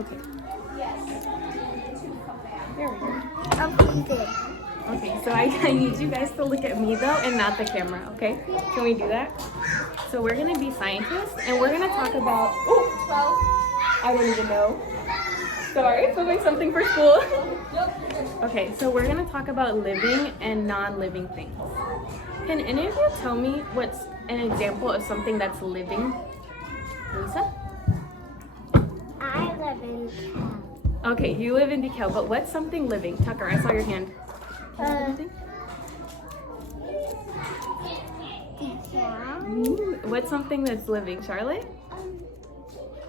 Okay. There we go. Okay, good. Okay, so I need you guys to look at me though and not the camera, okay? Can we do that? So we're gonna be scientists and we're gonna talk about, I don't even know. Sorry, filming something for school. Okay, so we're gonna talk about living and non-living things. Can any of you tell me what's an example of something that's living? Lisa? I live in Okay, you live in DeKalb, but what's something living? Tucker, I saw your hand. Can you say anything? What's something that's living, Charlotte?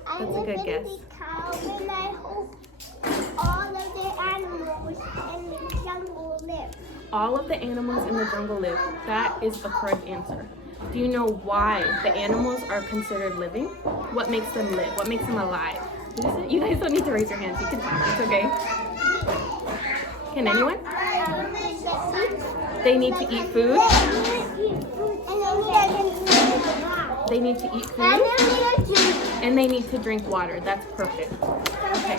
That's a good guess. And I hope all of the animals in the jungle live. All of the animals in the jungle live. That is a correct answer. Do you know why the animals are considered living? What makes them live? What makes them alive? You guys don't need to raise your hands. You can talk. It's okay. Can anyone? They need to eat food. They need to eat food. And they need to drink water. That's perfect. Okay.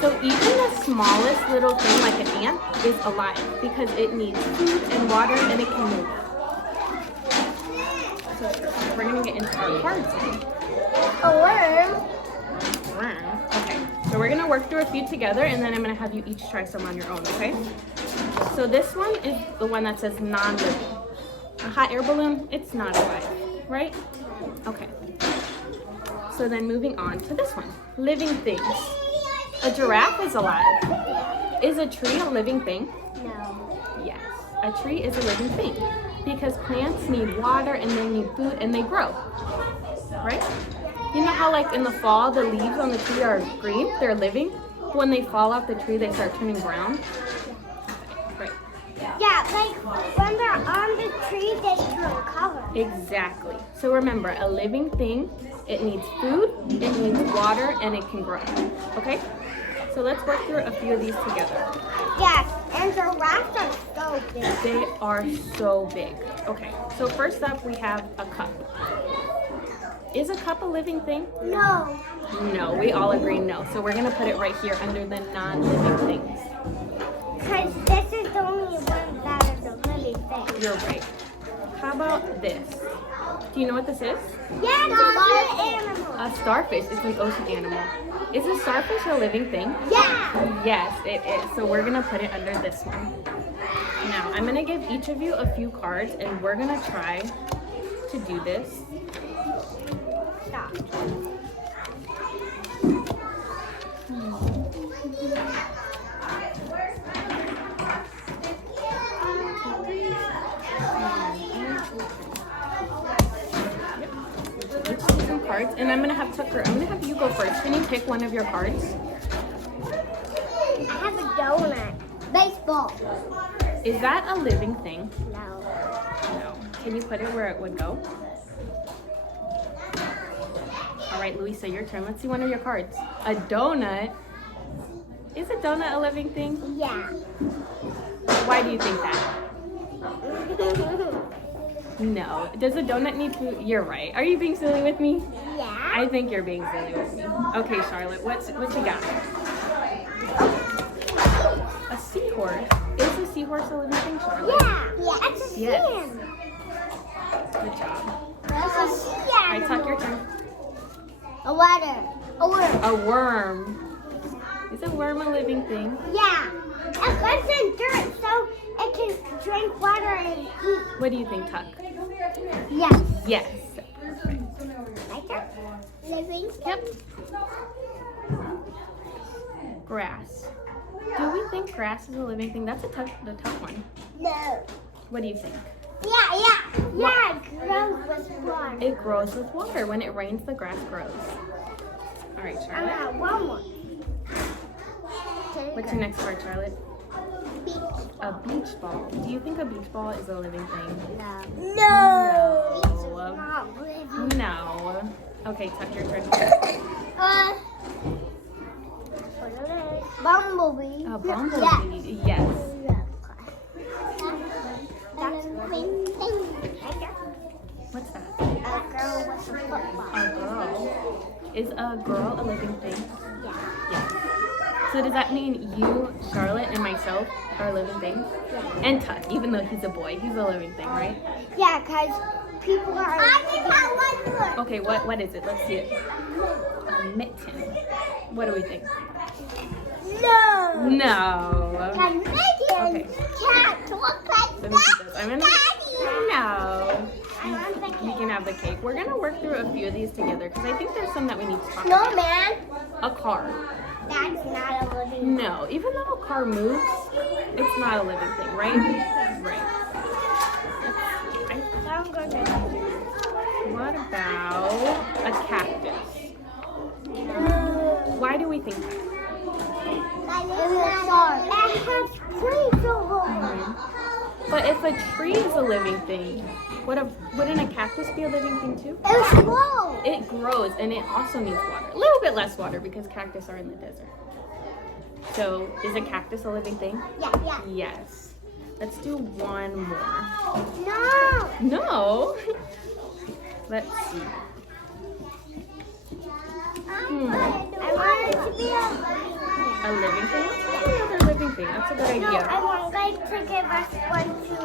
So even the smallest little thing like an ant is alive because it needs food and water and it can move. So we're gonna get into our cards now. A worm. Okay, so we're gonna work through a few together and then I'm gonna have you each try some on your own, okay? So this one is the one that says non-living. A hot air balloon, it's not alive, right? Okay. So then moving on to this one, living things. A giraffe is alive. Is a tree a living thing? No. Yes, a tree is a living thing because plants need water and they need food and they grow, right? You know how like in the fall the leaves on the tree are green, they're living? When they fall off the tree they start turning brown? Okay, great. Yeah, like when they're on the tree, they turn color. Exactly. So remember, a living thing, it needs food, it needs water, and it can grow, okay? So let's work through a few of these together. Yes, and giraffes are so big. They are so big. Okay, so first up we have a cup. Is a cup a living thing? No. No, we all agree no. So we're gonna put it right here under the non-living things. Because this is the only one that is a living thing. You're right. How about this? Do you know what this is? Yeah, it's a sea animal. A starfish. It's an ocean animal. Is a starfish a living thing? Yeah. Yes, it is. So we're gonna put it under this one. Now, I'm gonna give each of you a few cards and we're gonna try to do this. Stop. Some cards, and I'm gonna have Tucker. I'm gonna have you go first. Can you pick one of your cards? I have a donut. Baseball. Is that a living thing? No. No. Can you put it where it would go? All right, Luisa, your turn. Let's see one of your cards. A donut. Is a donut a living thing? Yeah. Why do you think that? No. Does a donut need food? You're right. Are you being silly with me? Yeah. I think you're being silly with me. Okay, Charlotte, what you got? A seahorse. Is a seahorse a living thing, Charlotte? Yeah. That's a sea Yes. animal. Good job. That's a sea All right, animal. Tuck, your turn. A water. A worm. A worm. Is a worm a living thing? Yeah. It lives in dirt, so it can drink water and eat. What do you think, Tuck? Yes. Yes. My turn. Living. Yep. Grass. Do we think grass is a living thing? That's the tough one. No. What do you think? Yeah. It grows with water. It grows with water. When it rains, the grass grows. All right, I Charlotte. got one more. What's your next card, Charlotte? Beach. A beach ball. Do you think a beach ball is a living thing? No. No. Beach is not living. No. Okay, Tuck, your turn. Bumblebee. A bumblebee. Yes. That's living thing. What's that? A girl with a football. A girl. Is a girl a living thing? Yeah. Yes. So does that mean you, Charlotte, and myself are living things? Yeah. And Tuck, even though he's a boy, he's a living thing, right? Yeah, because people are. I just have one more. Okay, what is it? Let's see it. A mitten. What do we think? No. No. Can mittens Okay. can't look like Let me see that. this. I'm gonna. Daddy. No. I want the You can have the cake. We're gonna work through a few of these together because I think there's some that we need to talk No, about. man. A car. That's not a living. No, even though a car moves, it's not a living thing, right? Right. I'm gonna. What about a cactus? Why do we think that? It has trees over. But if a tree is a living thing, wouldn't a cactus be a living thing too? It's slow. It grows and it also needs water. A little bit less water because cactus are in the desert. So is a cactus a living thing? Yeah. Yes. Let's do one more. No. No. Let's see. I want it to be A living thing? Let's do another living thing. That's a good No, idea. I want guys to give us 1, 2, 3,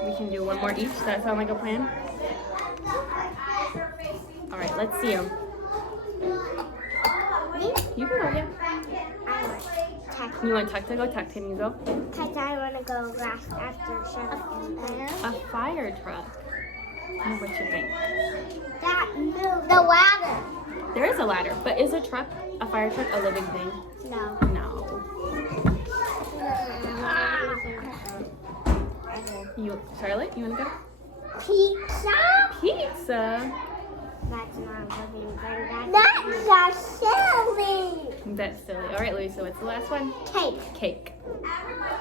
4. We can do one more each. Does that sound like a plan? All right, let's see them. Me? You can go, yeah. I want Tuck. You want Tuck to go? Tuck, can you go? Because I want to go last after Charlotte. A fire truck. What you think? That moved. The ladder. There is a ladder, but is a fire truck, a living thing? No. No. Charlotte, you want to go? Pizza? Pizza. That's not living thing. That's silly. That's silly. All right, Louisa, what's the last one? Cake. Cake.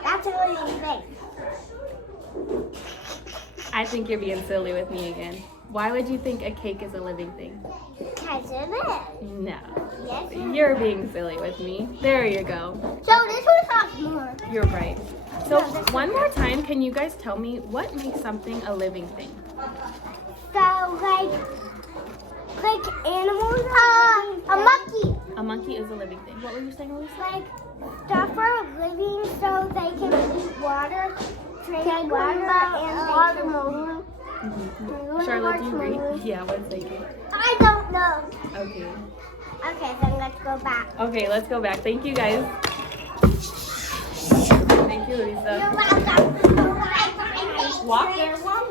That's a living thing. I think you're being silly with me again. Why would you think a cake is a living thing? Because it is. No. Yes. You're being silly with me. There you go. So this one costs more. You're right. So one more time, can you guys tell me what makes something a living thing? So like animals. A monkey. A monkey is a living thing. What were you saying, Louisa? Like stuff are living so they can eat water, drink water, and they can move. Charlotte, do you agree? Yeah, what's thinking? I don't know. Okay. Okay, then let's go back. Okay, let's go back. Thank you, guys. Thank you, Louisa. You're welcome. Walk there. Walk.